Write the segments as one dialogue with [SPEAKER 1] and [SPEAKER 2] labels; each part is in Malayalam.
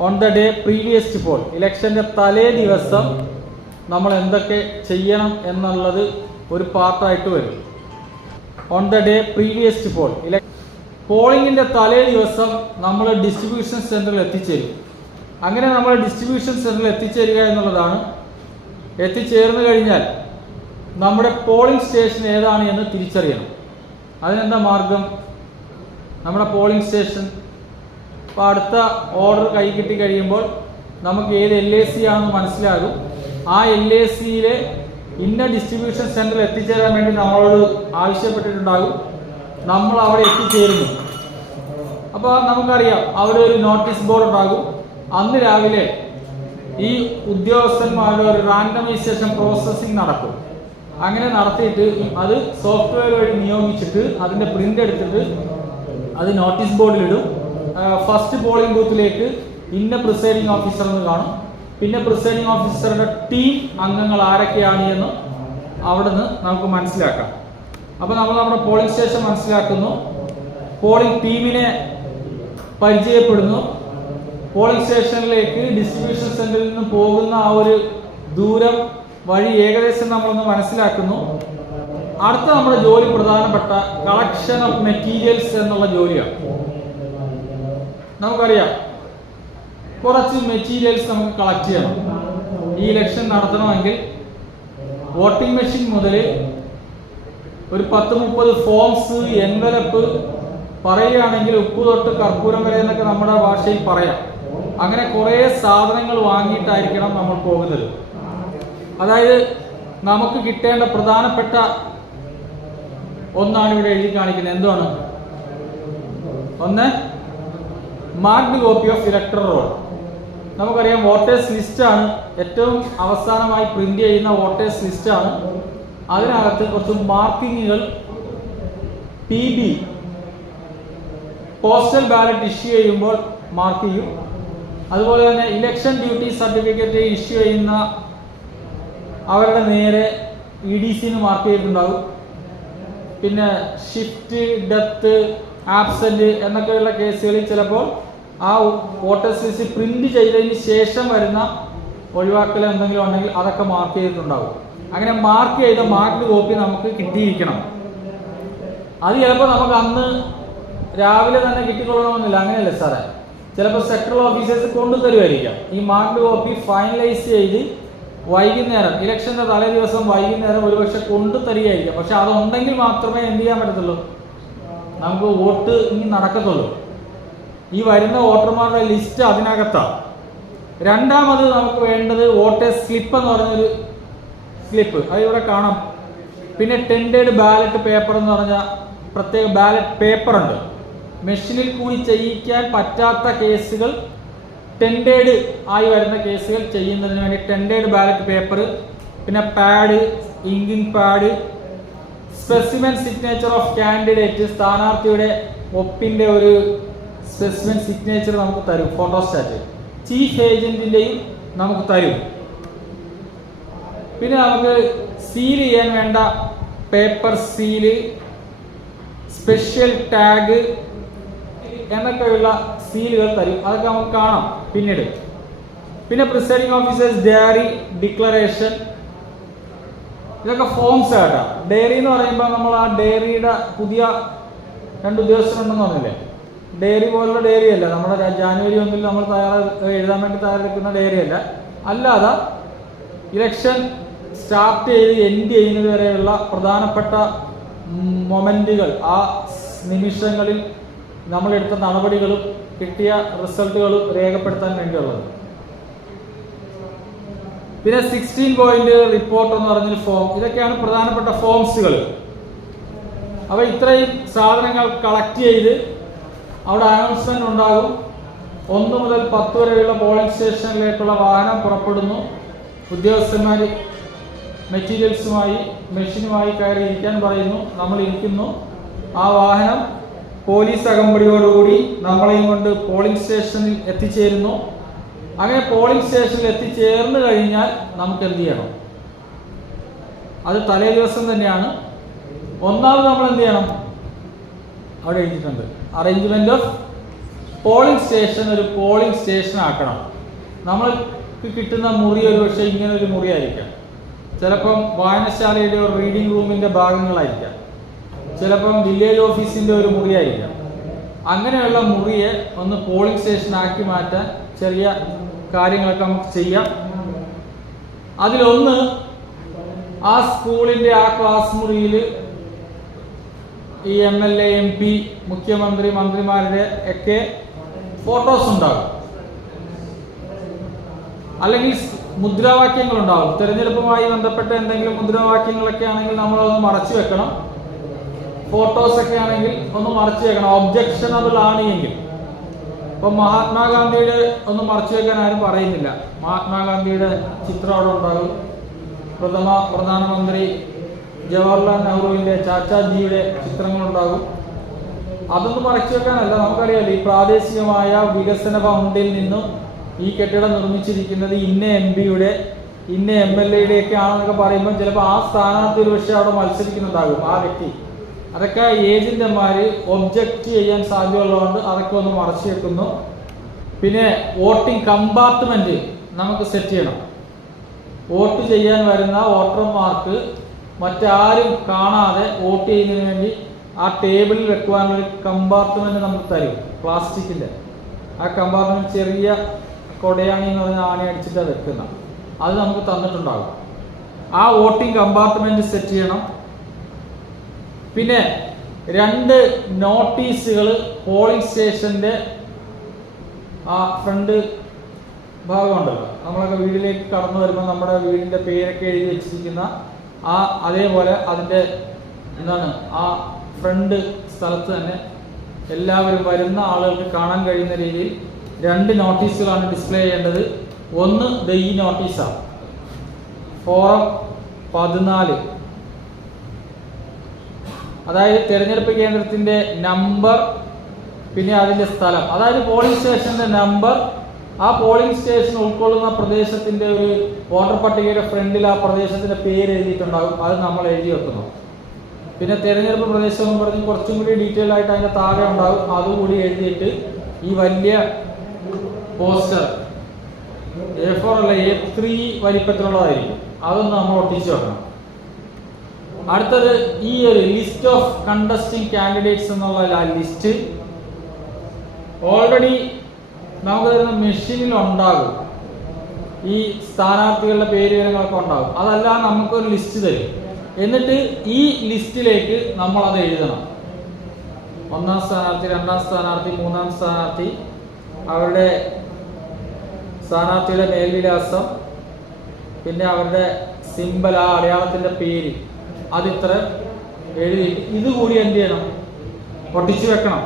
[SPEAKER 1] On the day previous poll ഇലക്ഷന്റെ തലേ ദിവസം നമ്മൾ എന്തൊക്കെ ചെയ്യണം എന്നുള്ളത് ഒരു പാർട്ടായിട്ട് വരും. On the day previous poll പോളിംഗിന്റെ തലേ ദിവസം നമ്മൾ ഡിസ്ട്രിബ്യൂഷൻ സെന്ററിൽ എത്തിച്ചേരും. അങ്ങനെ നമ്മൾ ഡിസ്ട്രിബ്യൂഷൻ സെന്ററിൽ എത്തിച്ചേരുക എന്നുള്ളതാണ്. എത്തിച്ചേർന്ന് കഴിഞ്ഞാൽ നമ്മുടെ പോളിംഗ് സ്റ്റേഷൻ ഏതാണ് എന്ന് തിരിച്ചറിയണം. അതിനെന്താ മാർഗം? നമ്മുടെ പോളിംഗ് സ്റ്റേഷൻ ഇപ്പോൾ അടുത്ത ഓർഡർ കൈ കിട്ടി കഴിയുമ്പോൾ നമുക്ക് ഏത് എൽ എ സി ആണെന്ന് മനസ്സിലാകും. ആ എൽ എ സിയിലെ ഇന്ന ഡിസ്ട്രിബ്യൂഷൻ സെന്ററിൽ എത്തിച്ചേരാൻ വേണ്ടി നമ്മളോട് ആവശ്യപ്പെട്ടിട്ടുണ്ടാകും. നമ്മൾ അവിടെ എത്തിച്ചേരുന്നു. അപ്പോൾ നമുക്കറിയാം അവിടെ ഒരു നോട്ടീസ് ബോർഡ് ഉണ്ടാകും. അന്ന് രാവിലെ ഈ ഉദ്യോഗസ്ഥന്മാരുടെ ഒരു റാൻഡമൈസേഷൻ പ്രോസസ്സിംഗ് നടക്കും. അങ്ങനെ നടത്തിയിട്ട് അത് സോഫ്റ്റ്വെയർ വഴി നിയോഗിച്ചിട്ട് അതിന്റെ പ്രിന്റ് എടുത്തിട്ട് അത് നോട്ടീസ് ബോർഡിലിടും ഫസ്റ്റ് പോളിംഗ് ബൂത്തിലേക്ക് ഇന്ന പ്രിസൈഡിംഗ് ഓഫീസർ എന്ന് കാണും. പിന്നെ പ്രിസൈഡിംഗ് ഓഫീസറുടെ ടീം അംഗങ്ങൾ ആരൊക്കെയാണ് എന്ന് അവിടുന്ന് നമുക്ക് മനസ്സിലാക്കാം. അപ്പോൾ നമ്മൾ നമ്മുടെ പോളിംഗ് സ്റ്റേഷൻ മനസ്സിലാക്കുന്നു. പോളിംഗ് ടീമിനെ പരിചയപ്പെടുന്നു. പോളിംഗ് സ്റ്റേഷനിലേക്ക് ഡിസ്ട്രിബ്യൂഷൻ സെന്ററിൽ നിന്ന് പോകുന്ന ആ ഒരു ദൂരം വഴി ഏകദേശം നമ്മളൊന്ന് മനസ്സിലാക്കുന്നു. അടുത്ത നമ്മുടെ ജോലി പ്രധാനപ്പെട്ട കളക്ഷൻ ഓഫ് മെറ്റീരിയൽസ് എന്നുള്ള ജോലിയാണ്. നമുക്കറിയാം. കുറച്ച് മെറ്റീരിയൽസ് നമുക്ക് കളക്ട് ചെയ്യണം. ഈ ഇലക്ഷൻ നടത്തണമെങ്കിൽ വോട്ടിംഗ് മെഷീൻ മുതൽ ഒരു പത്ത് മുപ്പത് ഫോംസ് എൻവലപ്പ് പറയുകയാണെങ്കിൽ ഉപ്പ് തൊട്ട് കർപ്പൂരം വരെ എന്നൊക്കെ നമ്മുടെ ഭാഷയിൽ പറയാം. അങ്ങനെ കുറേ സാധനങ്ങൾ വാങ്ങിയിട്ടായിരിക്കണം നമ്മൾ പോകുന്നത്. അതായത് നമുക്ക് കിട്ടേണ്ട പ്രധാനപ്പെട്ട ഒന്നാണ് ഇവിടെ എഴുതി കാണിക്കുന്നത്. എന്താണ് ഒന്ന് marked copy of elector roll നമുക്കറിയാം വോട്ടേഴ്സ് ലിസ്റ്റാണ് ഏറ്റവും അവസാനമായി പ്രിന്റ് ചെയ്യുന്ന വോട്ടേഴ്സ് ലിസ്റ്റാണ് അതിനകത്ത് കുറച്ച് മാർക്കിങ്ങുകൾ P B postal ballot issue ചെയ്യുമ്പോൾ മാർക്ക് ചെയ്യും. അതുപോലെ തന്നെ ഇലക്ഷൻ ഡ്യൂട്ടി സർട്ടിഫിക്കറ്റ് ഇഷ്യൂ ചെയ്യുന്ന അവരുടെ നേരെ ഇ ഡി സിന് മാർക്ക് ചെയ്തിട്ടുണ്ടാകും പിന്നെ ഷിഫ്റ്റ് ഡെത്ത് ആബ്സെന്റ് എന്നൊക്കെയുള്ള കേസുകളിൽ ചിലപ്പോൾ ആ വോട്ടേഴ്സ് ലിസ്റ്റ് പ്രിന്റ് ചെയ്തതിന് ശേഷം വരുന്ന ഒഴിവാക്കൽ എന്തെങ്കിലും ഉണ്ടെങ്കിൽ അതൊക്കെ മാർക്ക് ചെയ്തിട്ടുണ്ടാവും. അങ്ങനെ മാർക്ക് ചെയ്ത മാർക്ക് കോപ്പി നമുക്ക് കിട്ടിയിരിക്കണം. അത് ചിലപ്പോൾ നമുക്ക് അന്ന് രാവിലെ തന്നെ കിട്ടിക്കൊള്ളണമെന്നില്ല. അങ്ങനെയല്ലേ സാറേ? ചിലപ്പോൾ സെക്ടറൽ ഓഫീസേഴ്സ് കൊണ്ടുതരുമായിരിക്കാം ഈ മാർക്ക് കോപ്പി ഫൈനലൈസ് ചെയ്ത് വൈകുന്നേരം ഇലക്ഷന്റെ തലേ ദിവസം വൈകുന്നേരം ഒരുപക്ഷെ കൊണ്ടു തരികയായിരിക്കാം. പക്ഷെ അതുണ്ടെങ്കിൽ മാത്രമേ എന്ത് ചെയ്യാൻ പറ്റത്തുള്ളൂ? നമുക്ക് വോട്ട് ഇനി നടക്കത്തുള്ളൂ. ഈ വരുന്ന വോട്ടർമാരുടെ ലിസ്റ്റ് അതിനകത്താണ് രണ്ടാമത് നമുക്ക് വേണ്ടത് വോട്ടേഴ്സ് സ്ലിപ്പ് എന്ന് പറഞ്ഞൊരു സ്ലിപ്പ് അത് ഇവിടെ കാണാം. പിന്നെ ടെൻഡേഡ് ബാലറ്റ് പേപ്പർ എന്ന് പറഞ്ഞ പ്രത്യേക ബാലറ്റ് പേപ്പർ ഉണ്ട്. മെഷീനിൽ കൂടി ചെയ്യിക്കാൻ പറ്റാത്ത കേസുകൾ ടെൻഡേഡ് ആയി വരുന്ന കേസുകൾ ചെയ്യുന്നതിന് വേണ്ടി ടെൻഡേഡ് ബാലറ്റ് പേപ്പർ പിന്നെ pad inking pad specimen signature of candidate സ്ഥാനാർത്ഥിയുടെ ഒപ്പിന്റെ ഒരു സ്പെസിമെൻ സിഗ്നേച്ചർ നമുക്ക് തരും ഫോട്ടോസ്റ്റാറ്റ് ചീഫ് ഏജന്റിന്റെയും നമുക്ക് തരും. പിന്നെ നമുക്ക് സീൽ ചെയ്യാൻ വേണ്ട പേപ്പർ സീൽ സ്പെഷ്യൽ ടാഗ് എന്നൊക്കെയുള്ള സീലുകൾ തരും. അതൊക്കെ നമുക്ക് കാണാം പിന്നീട്. പിന്നെ പ്രിസൈഡിംഗ് ഓഫീസേഴ്സ് ഡയറി ഡിക്ലറേഷൻ ഇതൊക്കെ ഫോംസ് കേട്ടോ ഡയറി എന്ന് പറയുമ്പോൾ നമ്മൾ ആ ഡയറിയുടെ പുതിയ രണ്ട് ഉദ്യോഗസ്ഥരുണ്ടെന്ന് പറഞ്ഞില്ലേ? ഡയറി പോലുള്ള ഡയറി അല്ല. നമ്മുടെ ജാനുവരി ഒന്നിൽ നമ്മൾ തയ്യാറ എഴുതാൻ വേണ്ടി തയ്യാറെടുക്കുന്ന ഡയറി അല്ല. അല്ലാതെ ഇലക്ഷൻ സ്റ്റാർട്ട് ചെയ്ത് എൻഡ് ചെയ്യുന്നത് വരെയുള്ള പ്രധാനപ്പെട്ട മൊമെന്റുകൾ ആ നിമിഷങ്ങളിൽ നമ്മളെടുത്ത നടപടികളും കിട്ടിയ റിസൾട്ടുകളും രേഖപ്പെടുത്താൻ വേണ്ടിയുള്ളത് പിന്നെ സിക്സ്റ്റീൻ പോയിന്റ് റിപ്പോർട്ട് എന്ന് പറഞ്ഞ ഫോം ഇതൊക്കെയാണ് പ്രധാനപ്പെട്ട ഫോംസുകൾ അപ്പൊ ഇത്രയും സാധനങ്ങൾ കളക്ട് ചെയ്ത് അവിടെ അനൗൺസ്മെന്റ് ഉണ്ടാകും. ഒന്ന് മുതൽ പത്ത് വരെയുള്ള പോളിംഗ് സ്റ്റേഷനിലേക്കുള്ള വാഹനം പുറപ്പെടുന്നു. ഉദ്യോഗസ്ഥന്മാർ മെറ്റീരിയൽസുമായി മെഷീനുമായി കയറി ഇരിക്കാൻ പറയുന്നു. നമ്മൾ ഇരിക്കുന്നു. ആ വാഹനം പോലീസ് അകമ്പടിയോടുകൂടി നമ്മളെയും കൊണ്ട് പോളിംഗ് സ്റ്റേഷനിൽ എത്തിച്ചേരുന്നു. അങ്ങനെ പോളിംഗ് സ്റ്റേഷനിൽ എത്തിച്ചേർന്ന് കഴിഞ്ഞാൽ നമുക്ക് എന്ത് ചെയ്യണം? അത് തലേ ദിവസം തന്നെയാണ്. ഒന്നാമത് നമ്മൾ എന്ത് ചെയ്യണം? അവിടെ എഴുതിയിട്ടുണ്ട്. അറേഞ്ച്മെന്റ് ഓഫ് പോളിംഗ് സ്റ്റേഷൻ ഒരു പോളിംഗ് സ്റ്റേഷൻ ആക്കണം. നമ്മൾക്ക് കിട്ടുന്ന മുറി ഒരു പക്ഷേ ഇങ്ങനെ ഒരു മുറിയായിരിക്കാം. ചിലപ്പം വായനശാലയുടെ ഒരു റീഡിംഗ് റൂമിന്റെ ഭാഗങ്ങളായിരിക്കാം. ചിലപ്പം വില്ലേജ് ഓഫീസിന്റെ ഒരു മുറിയായിരിക്കാം. അങ്ങനെയുള്ള മുറിയെ ഒന്ന് പോളിംഗ് സ്റ്റേഷൻ ആക്കി മാറ്റാൻ ചെറിയ കാര്യങ്ങളൊക്കെ നമുക്ക് ചെയ്യാം. അതിലൊന്ന് ആ സ്കൂളിന്റെ ആ ക്ലാസ് മുറിയിൽ ഈ M L A M P മുഖ്യമന്ത്രി മന്ത്രിമാരുടെ ഒക്കെ ഫോട്ടോസ് ഉണ്ടാകും. അല്ലെങ്കിൽ മുദ്രാവാക്യങ്ങൾ ഉണ്ടാവും തെരഞ്ഞെടുപ്പുമായി ബന്ധപ്പെട്ട എന്തെങ്കിലും മുദ്രാവാക്യങ്ങളൊക്കെ ആണെങ്കിൽ നമ്മളതൊന്ന് മറച്ചു വെക്കണം. ഫോട്ടോസ് ഒക്കെ ആണെങ്കിൽ ഒന്ന് മറച്ചു വെക്കണം. ഒബ്ജക്ഷനബിൾ ആണ് എങ്കിൽ. ഇപ്പൊ മഹാത്മാഗാന്ധിയുടെ ഒന്ന് മറച്ചു വെക്കാൻ ആരും പറയുന്നില്ല. മഹാത്മാഗാന്ധിയുടെ ചിത്രം അവിടെ ഉണ്ടാകും. പ്രഥമ പ്രധാനമന്ത്രി ജവഹർലാൽ നെഹ്റുവിന്റെ ചാച്ചാജിയുടെ ചിത്രങ്ങളുണ്ടാകും. അതൊന്നും മറച്ചു വെക്കാനല്ല നമുക്കറിയാലോ ഈ പ്രാദേശികമായ വികസന ഫണ്ടിൽ നിന്നും ഈ കെട്ടിടം നിർമ്മിച്ചിരിക്കുന്നത് ഇന്ന എം പിയുടെ ഇന്ന എം എൽ എയുടെ ഒക്കെ ആണെന്നൊക്കെ പറയുമ്പോൾ ചിലപ്പോൾ ആ സ്ഥാനാർത്ഥി ഒരു പക്ഷേ അവിടെ മത്സരിക്കുന്നുണ്ടാകും ആ വ്യക്തി. അതൊക്കെ ഏജന്റന്മാർ ഒബ്ജക്റ്റ് ചെയ്യാൻ സാധ്യതയുള്ളതുകൊണ്ട് അതൊക്കെ ഒന്ന് മറച്ചു വെക്കുന്നു. പിന്നെ വോട്ടിംഗ് കമ്പാർട്ട്മെന്റ് നമുക്ക് സെറ്റ് ചെയ്യണം. വോട്ട് ചെയ്യാൻ വരുന്ന വോട്ടർമാർക്ക് മറ്റാരും കാണാതെ വോട്ട് ചെയ്യുന്നതിന് വേണ്ടി ആ ടേബിളിൽ വെക്കുവാനുള്ള കമ്പാർട്ട്മെന്റ് നമുക്ക് തരും പ്ലാസ്റ്റിക്കിന്റെ ആ കമ്പാർട്ട്മെന്റ് ചെറിയ കൊടയാണി എന്ന് പറഞ്ഞ ആണി അടിച്ചിട്ടാണ് വെക്കുന്ന. അത് നമുക്ക് തന്നിട്ടുണ്ടാകും. ആ വോട്ടിംഗ് കമ്പാർട്ട്മെന്റ് സെറ്റ് ചെയ്യണം. പിന്നെ രണ്ട് നോട്ടീസുകൾ പോളിംഗ് സ്റ്റേഷന്റെ ആ ഫ്രണ്ട് ഭാഗമുണ്ടല്ലോ നമ്മളൊക്കെ വീട്ടിലേക്ക് കടന്നു വരുമ്പോൾ നമ്മുടെ വീടിന്റെ പേരൊക്കെ എഴുതി വെച്ചിരിക്കുന്ന ആ അതേപോലെ അതിന്റെ എന്താണ് ആ ഫ്രണ്ട് സ്ഥലത്ത് തന്നെ എല്ലാവരും വരുന്ന ആളുകൾക്ക് കാണാൻ കഴിയുന്ന രീതിയിൽ രണ്ട് നോട്ടീസുകളാണ് ഡിസ്പ്ലേ ചെയ്യേണ്ടത്. ഒന്ന് ദ ഈ നോട്ടീസാണ് ഫോറം പതിനാല്. അതായത് തിരഞ്ഞെടുപ്പ് കേന്ദ്രത്തിന്റെ നമ്പർ പിന്നെ അതിന്റെ സ്ഥലം. അതായത് പോളിംഗ് സ്റ്റേഷന്റെ നമ്പർ ആ പോളിംഗ് സ്റ്റേഷൻ ഉൾക്കൊള്ളുന്ന പ്രദേശത്തിന്റെ ഒരു വോട്ടർ പട്ടികയുടെ ഫ്രണ്ടിൽ ആ പ്രദേശത്തിന്റെ പേര് എഴുതിയിട്ടുണ്ടാകും. അത് നമ്മൾ എഴുതി വെക്കുന്നു. പിന്നെ തെരഞ്ഞെടുപ്പ് പ്രദേശം എന്ന് പറഞ്ഞ് കുറച്ചും കൂടി ഡീറ്റെയിൽ ആയിട്ട് അതിന്റെ താഴെ ഉണ്ടാകും. അതുകൂടി എഴുതിയിട്ട് ഈ വലിയ പോസ്റ്റർ എ ഫോർ അല്ല എ ത്രീ വലിപ്പത്തിലുള്ളതായിരിക്കും. അതൊന്ന് നമ്മൾ ഒട്ടിച്ചു വെക്കണം. അടുത്തത് ഈ ഒരു ലിസ്റ്റ് ഓഫ് കണ്ടസ്റ്റിംഗ് കാൻഡിഡേറ്റ്സ് എന്നുള്ള ലിസ്റ്റ് ഓൾറെഡി നമുക്ക് തരുന്ന മെഷീനിൽ ഉണ്ടാകും ഈ സ്ഥാനാർത്ഥികളുടെ പേര് വിവരങ്ങളൊക്കെ ഉണ്ടാകും. അതല്ല നമുക്കൊരു ലിസ്റ്റ് തരും. എന്നിട്ട് ഈ ലിസ്റ്റിലേക്ക് നമ്മൾ അത് എഴുതണം. ഒന്നാം സ്ഥാനാർത്ഥി രണ്ടാം സ്ഥാനാർത്ഥി മൂന്നാം സ്ഥാനാർത്ഥി അവരുടെ സ്ഥാനാർത്ഥിയുടെ മേൽവിലാസം പിന്നെ അവരുടെ സിമ്പൽ ആ അടയാളത്തിന്റെ പേര് അതിത്ര എഴുതി ഇതുകൂടി എന്ത് ചെയ്യണം? ഒട്ടിച്ചു വെക്കണം.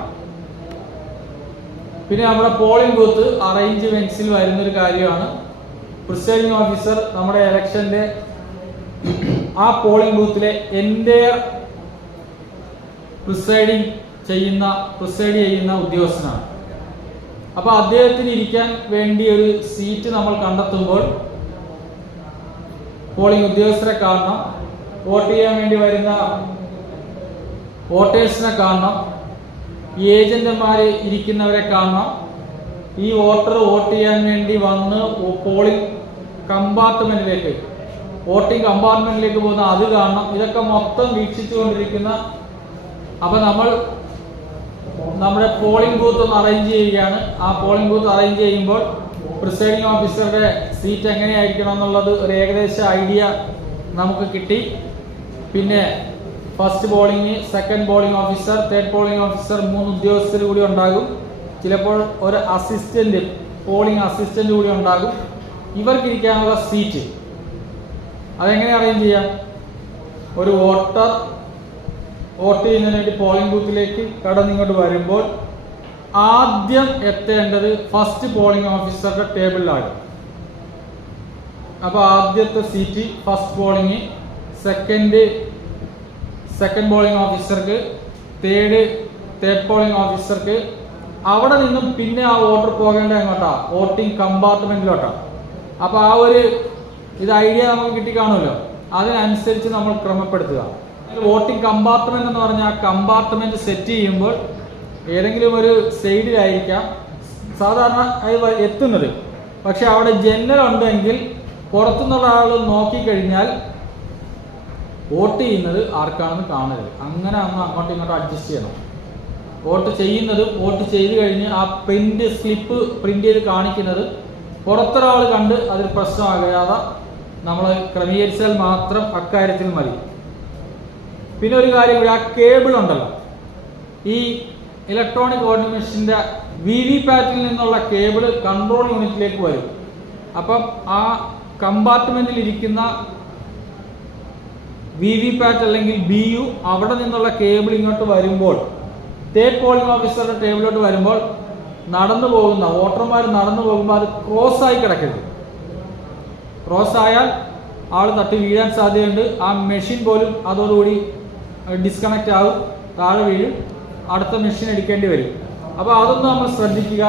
[SPEAKER 1] പിന്നെ നമ്മുടെ പോളിംഗ് ബൂത്ത് അറേഞ്ച്മെന്റ്സിൽ വരുന്ന ഒരു കാര്യമാണ്. പ്രിസൈഡിംഗ് ഓഫീസർ നമ്മുടെ ഇലക്ഷന്റെ ആ പോളിംഗ് ബൂത്തിലെ എന്റെ പ്രിസൈഡിംഗ് ചെയ്യുന്ന പ്രിസൈഡ് ചെയ്യുന്ന ഉദ്യോഗസ്ഥനാണ്. അപ്പൊ അദ്ദേഹത്തിന് ഇരിക്കാൻ വേണ്ടി ഒരു സീറ്റ് നമ്മൾ കണ്ടെത്തുമ്പോൾ പോളിംഗ് ഉദ്യോഗസ്ഥരെ കാണണം. വോട്ട് ചെയ്യാൻ വേണ്ടി വരുന്ന വോട്ടേഴ്സിനെ കാണണം. ഏജന്റുമാര് ഇരിക്കുന്നവരെ കാണാം ഈ വോട്ടർ വോട്ട് ചെയ്യാൻ വേണ്ടി വന്ന് പോളിംഗ് കമ്പാർട്ട്മെന്റിലേക്ക് വോട്ടിംഗ് കമ്പാർട്ട്മെന്റിലേക്ക് പോകുന്ന അത് കാണണം. ഇതൊക്കെ മൊത്തം വീക്ഷിച്ചുകൊണ്ടിരിക്കുന്ന അപ്പൊ നമ്മൾ നമ്മുടെ പോളിംഗ് ബൂത്ത് ഒന്ന് അറേഞ്ച് ചെയ്യുകയാണ്. ആ പോളിംഗ് ബൂത്ത് അറേഞ്ച് ചെയ്യുമ്പോൾ പ്രിസൈഡിംഗ് ഓഫീസറുടെ സീറ്റ് എങ്ങനെയായിരിക്കണം എന്നുള്ളത് ഒരു ഏകദേശ ഐഡിയ നമുക്ക് കിട്ടി. പിന്നെ first polling second polling officer third polling officer മൂന്ന് ഉദ്യോഗസ്ഥർ കൂടി ഉണ്ടാകും. ചിലപ്പോൾ ഒരു അസിസ്റ്റന്റ് പോളിംഗ് അസിസ്റ്റന്റ് കൂടി ഉണ്ടാകും. ഇവർക്ക് ഇരിക്കാനുള്ള സീറ്റ് അതെങ്ങനെ അറേഞ്ച് ചെയ്യാം? ഒരു വോട്ടർ വോട്ട് ചെയ്യുന്നതിന് വേണ്ടി പോളിംഗ് ബൂത്തിലേക്ക് കടന്നിങ്ങോട്ട് വരുമ്പോൾ ആദ്യം എത്തേണ്ടത് ഫസ്റ്റ് പോളിംഗ് ഓഫീസറുടെ ടേബിളിലാണ് അപ്പോൾ ആദ്യത്തെ seat first polling second second polling ഓഫീസർക്ക് തേർഡ് തേർഡ് ബോളിംഗ് ഓഫീസർക്ക് അവിടെ നിന്നും പിന്നെ ആ വോട്ടർ പോകേണ്ടത് എങ്ങോട്ടാ? വോട്ടിംഗ് കമ്പാർട്ട്മെന്റിലോട്ടാ അപ്പൊ ആ ഒരു ഇത് ഐഡിയ നമുക്ക് കിട്ടിക്കാണുമല്ലോ. അതിനനുസരിച്ച് നമ്മൾ ക്രമപ്പെടുത്തുക. വോട്ടിംഗ് കമ്പാർട്ട്മെന്റ് എന്ന് പറഞ്ഞാൽ കമ്പാർട്ട്മെന്റ് സെറ്റ് ചെയ്യുമ്പോൾ ഏതെങ്കിലും ഒരു സൈഡിലായിരിക്കാം സാധാരണ എത്തുന്നത്. പക്ഷെ അവിടെ ജനൽ ഉണ്ടെങ്കിൽ പുറത്തുനിന്നുള്ള ആൾ നോക്കിക്കഴിഞ്ഞാൽ വോട്ട് ചെയ്യുന്നത് ആർക്കാണെന്ന് കാണരുത്. അങ്ങനെ അങ്ങ് അങ്ങോട്ടും ഇങ്ങോട്ടും അഡ്ജസ്റ്റ് ചെയ്യണം. വോട്ട് ചെയ്യുന്നത് വോട്ട് ചെയ്ത് കഴിഞ്ഞ് ആ പ്രിന്റ് സ്ലിപ്പ് പ്രിന്റ് ചെയ്ത് കാണിക്കുന്നത് പുറത്തൊരാൾ കണ്ട് അതിൽ പ്രശ്നമാകാതെ നമ്മൾ ക്രമീകരിച്ചാൽ മാത്രം അക്കാര്യത്തിൽ മതി. പിന്നെ ഒരു കാര്യം കൂടി ആ കേബിൾ ഉണ്ടല്ലോ. ഈ ഇലക്ട്രോണിക് വോട്ടിംഗ് മെഷീന്റെ വി വി പാറ്റിൽ നിന്നുള്ള കേബിൾ കൺട്രോൾ യൂണിറ്റിലേക്ക് വരും. അപ്പം ആ കമ്പാർട്ട്മെന്റിൽ ഇരിക്കുന്ന വി വി പാറ്റ് അല്ലെങ്കിൽ ബി യു അവിടെ നിന്നുള്ള കേബിൾ ഇങ്ങോട്ട് വരുമ്പോൾ സ്റ്റേറ്റ് പോളിംഗ് ഓഫീസറുടെ ടേബിളിലോട്ട് വരുമ്പോൾ നടന്നു പോകുന്ന വോട്ടർമാർ നടന്നു പോകുമ്പോൾ അത് ക്രോസ് ആയി കിടക്കരുത്. ക്രോസ് ആയാൽ ആൾ തട്ടി വീഴാൻ സാധ്യതയുണ്ട്. ആ മെഷീൻ പോലും അതോടുകൂടി ഡിസ്കണക്റ്റ് ആവും. താഴെ വീഴും. അടുത്ത മെഷീൻ എടുക്കേണ്ടി വരും. അപ്പോൾ അതൊന്നും നമ്മൾ ശ്രദ്ധിക്കുക.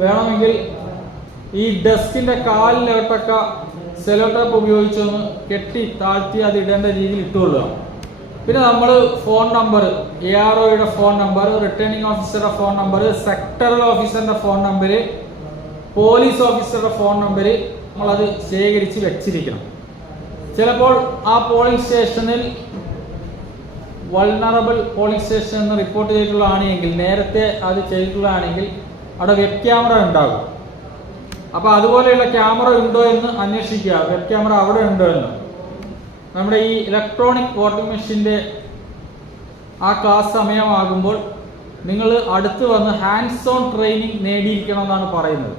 [SPEAKER 1] വേണമെങ്കിൽ ഈ ഡെസ്കിന്റെ കാലിലോട്ടൊക്കെ സെലോ ഉപയോഗിച്ച് ഉപയോഗിച്ചൊന്ന് കെട്ടി താഴ്ത്തി അത് ഇടേണ്ട രീതിയിൽ ഇട്ടുകൊള്ളുക പിന്നെ നമ്മൾ ഫോൺ നമ്പർ എ ആർ ഒയുടെ ഫോൺ നമ്പർ റിട്ടേണിംഗ് ഓഫീസറുടെ ഫോൺ നമ്പർ സെക്ടറൽ ഓഫീസറിന്റെ ഫോൺ നമ്പർ പോലീസ് ഓഫീസറുടെ ഫോൺ നമ്പർ നമ്മളത് ശേഖരിച്ച് വെച്ചിരിക്കണം. ചിലപ്പോൾ ആ പോളിംഗ് സ്റ്റേഷനിൽ വൾണറബിൾ പോളിംഗ് സ്റ്റേഷൻ എന്ന് റിപ്പോർട്ട് ചെയ്തിട്ടുള്ളതാണെങ്കിൽ നേരത്തെ അത് ചെയ്തിട്ടുള്ളതാണെങ്കിൽ അവിടെ വെബ് ക്യാമറ ഉണ്ടാകും. അപ്പോൾ അതുപോലെയുള്ള ക്യാമറ ഉണ്ടോ എന്ന് അന്വേഷിക്കുക. വെബ് ക്യാമറ അവിടെ ഉണ്ടോ എന്ന്. നമ്മുടെ ഈ ഇലക്ട്രോണിക് വോട്ടിംഗ് മെഷീന്റെ ആ ക്ലാസ് സമയമാകുമ്പോൾ നിങ്ങൾ അടുത്ത് വന്ന് ഹാൻഡ്സ് ഓൺ ട്രെയിനിങ് നേടിയിരിക്കണം എന്നാണ് പറയുന്നത്.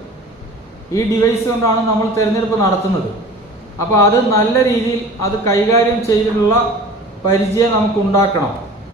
[SPEAKER 1] ഈ ഡിവൈസ് കൊണ്ടാണ് നമ്മൾ തിരഞ്ഞെടുപ്പ് നടത്തുന്നത്. അപ്പോൾ അത് നല്ല രീതിയിൽ അത് കൈകാര്യം ചെയ്തിട്ടുള്ള പരിചയം നമുക്ക് ഉണ്ടാക്കണം.